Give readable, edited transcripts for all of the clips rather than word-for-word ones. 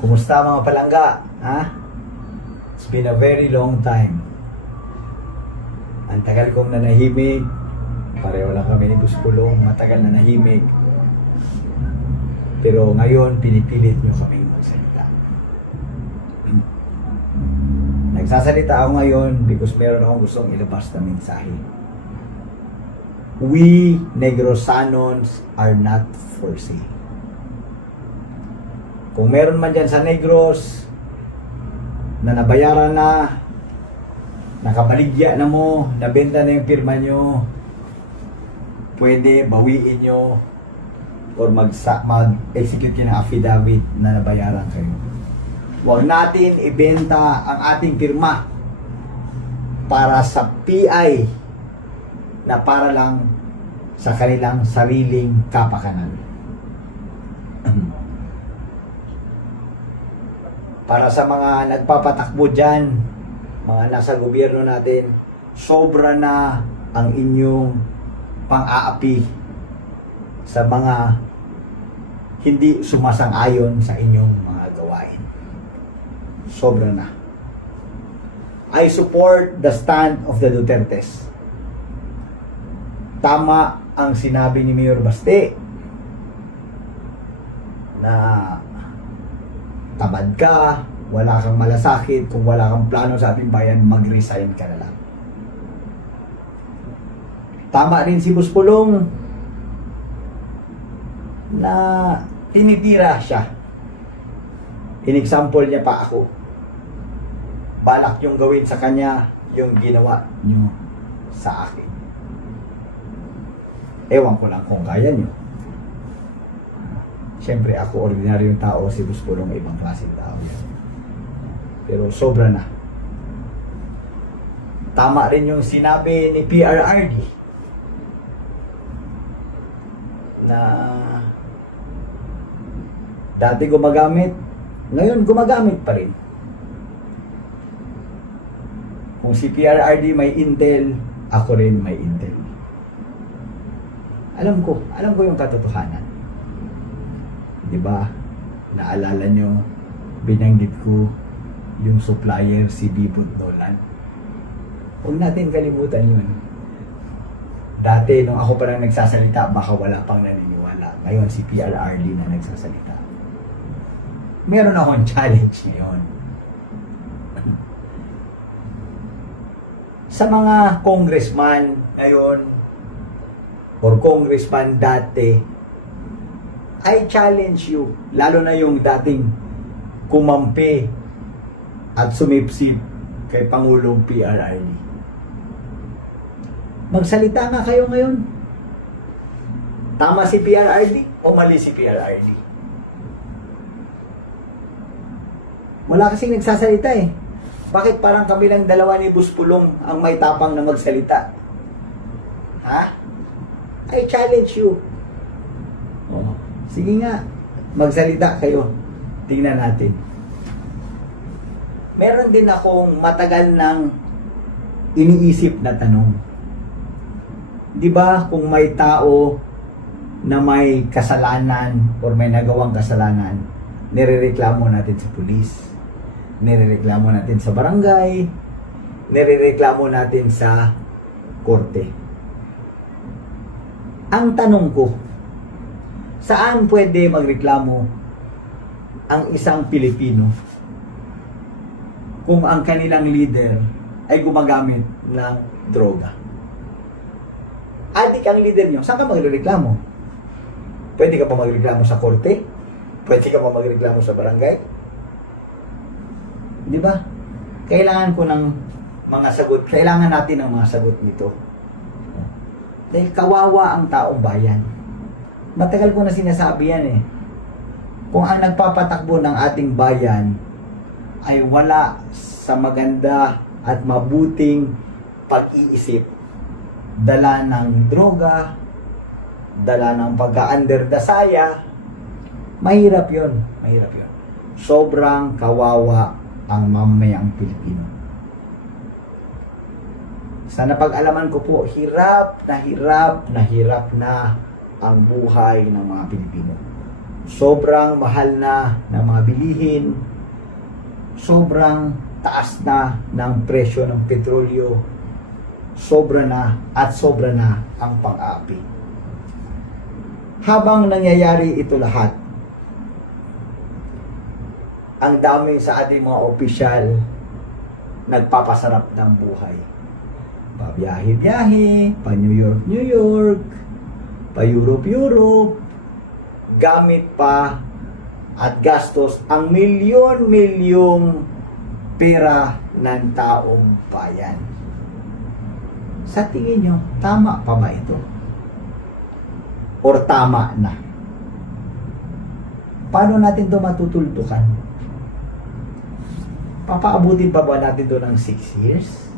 Kumusta mga palangga? Ha? It's been a very long time. Ang tagal kong nanahimik. Pareho lang kami ni Buspulong, matagal na nahimik. Pero ngayon, pinipilit nyo kaming magsalita. Nagsasalita ako ngayon because meron akong gustong ilabas na mensahe. We Negrosanons are not for sale. Kung meron man dyan sa Negros na nabayaran na, nakabaligya na mo, nabenta na yung pirma nyo, pwede bawiin nyo or mag-execute kayo ng affidavit na nabayaran kayo. Huwag natin ibenta ang ating pirma para sa PI na para lang sa kanilang sariling kapakanan. Para sa mga nagpapatakbo dyan, mga nasa gobyerno natin, sobra na ang inyong pang-aapi sa mga hindi sumasang-ayon sa inyong mga gawain. Sobra na. I support the stand of the Dutertes. Tama ang sinabi ni Mayor Baste na tamad ka, wala kang malasakit, kung wala kang plano sa ating bayan, mag-resign ka na lang. Tama rin si Buspulong na tinitira siya. In-example niya pa ako. Balak yung gawin sa kanya yung ginawa niyo sa akin. Ewan ko lang kung kaya niyo. Siyempre ako, ordinaryong tao, si Buspulong ibang klaseng tao. Pero sobra na. Tama rin yung sinabi ni PRRD na dati gumagamit, ngayon gumagamit pa rin. Kung si PRRD may intel, ako rin may intel. Alam ko yung katotohanan. Diba? Naalala nyo, binanggit ko yung supplier si Bibot Nolan. Huwag natin kalimutan yun. Dati, nung ako parang nagsasalita, baka wala pang naniniwala. Ngayon, si PRRD na nagsasalita. Meron akong challenge ngayon. Sa mga congressman ngayon, or congressman dati, I challenge you, lalo na yung dating kumampi at sumipsip kay Pangulong PRRD. Magsalita nga kayo ngayon. Tama si PRRD o mali si PRRD? Wala kasing nagsasalita eh. Bakit parang kami lang dalawa ni Buspulong ang may tapang na magsalita? Ha? I challenge you. Oh, sige nga, magsalita kayo. Tingnan natin. Meron din akong matagal nang iniisip na tanong. Di ba kung may tao na may kasalanan or may nagawang kasalanan, nirereklamo natin sa pulis, nirereklamo natin sa barangay, nirereklamo natin sa korte. Ang tanong ko, saan pwede magreklamo ang isang Pilipino kung ang kanilang leader ay gumagamit ng droga? Adik ang leader nyo, saan ka magreklamo? Pwede ka pa magreklamo sa korte? Pwede ka pa magreklamo sa barangay? Di ba? Kailangan ko ng mga sagot. Kailangan natin ng mga sagot nito. Dahil kawawa ang taong bayan. Matagal ko na sinasabi yan eh. Kung ang nagpapatakbo ng ating bayan ay wala sa maganda at mabuting pag-iisip, dala ng droga, dala ng pagka-under the saya, mahirap yun. Mahirap yun. Sobrang kawawa ang mamayang Pilipino. Sa napag-alaman ko po, hirap na ang buhay ng mga Pilipino. sobrang mahal na ng mga bilihin, sobrang taas na ng presyo ng petrolyo, sobra na ang pang-api. Habang nangyayari ito lahat, ang dami sa ating mga opisyal nagpapasarap ng buhay. Pabiyahe-biyahe, pa New York, New York, pa Europe, Europe, gamit pa at gastos ang milyon-milyong pera ng taong bayan. Sa tingin nyo, tama pa ba ito? Or tama na? Paano natin ito matutultukan? Papaabutin pa ba natin ito ng 6 years?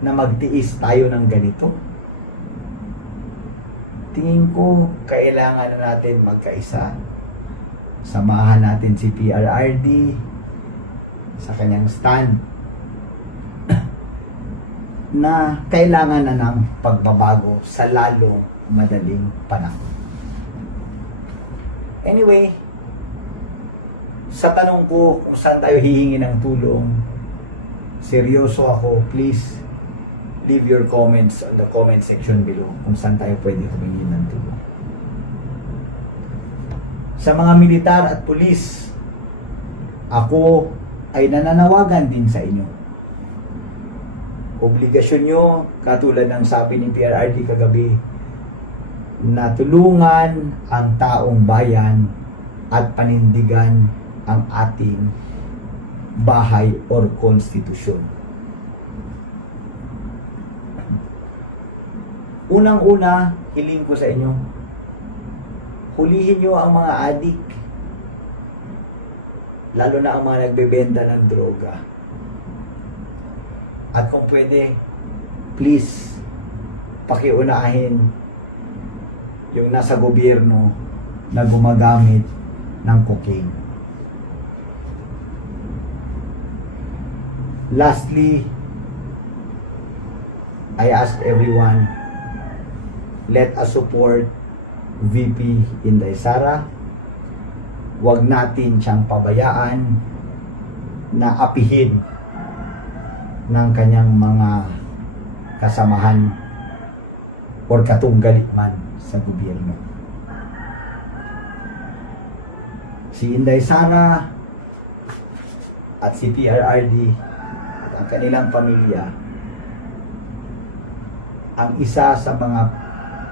Na magtiis tayo ng ganito? Tingin ko, kailangan na natin magkaisa. Samahan natin si PRRD sa kanyang stand na kailangan na ng pagbabago sa lalong madaling panahon. Anyway, sa tanong ko kung saan tayo hihingi ng tulong, seryoso ako, please leave your comments on the comment section below kung saan tayo pwede humingi ng tulong. Sa mga militar at pulis, ako ay nananawagan din sa inyo. Obligasyon nyo, katulad ng sabi ni PRRD kagabi, na tulungan ang taong bayan at panindigan ang ating bahay or konstitusyon. Unang-una, hiling ko sa inyo, hulihin nyo ang mga adik, lalo na ang mga nagbebenta ng droga. At kung pwede, please, pakiunahin yung nasa gobyerno na gumagamit ng cocaine. Lastly, I ask everyone, let us support VP Inday Sara. Huwag natin siyang pabayaan na apihin ng kanyang mga kasamahan or katunggali man sa gobyerno. Si Inday Sara at si PRRD at ang kanilang pamilya ang isa sa mga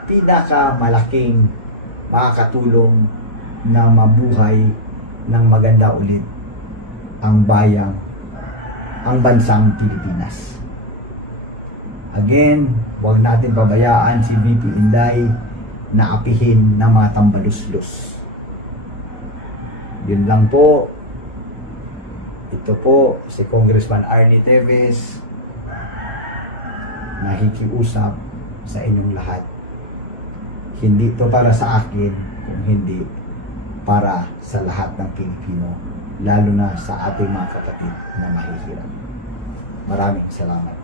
pinakamalaking makakatulong na mabuhay ng maganda ulit ang bansang Pilipinas. Again, huwag natin pabayaan si VP Inday na apihin ng mga tambaluslos. Yun lang po. Ito po si Congressman Arnie Teves, nakikiusap sa inyong lahat. Hindi ito para sa akin, kung hindi para sa lahat ng Pilipino, lalo na sa ating mga kapatid na mahihirap. Maraming salamat.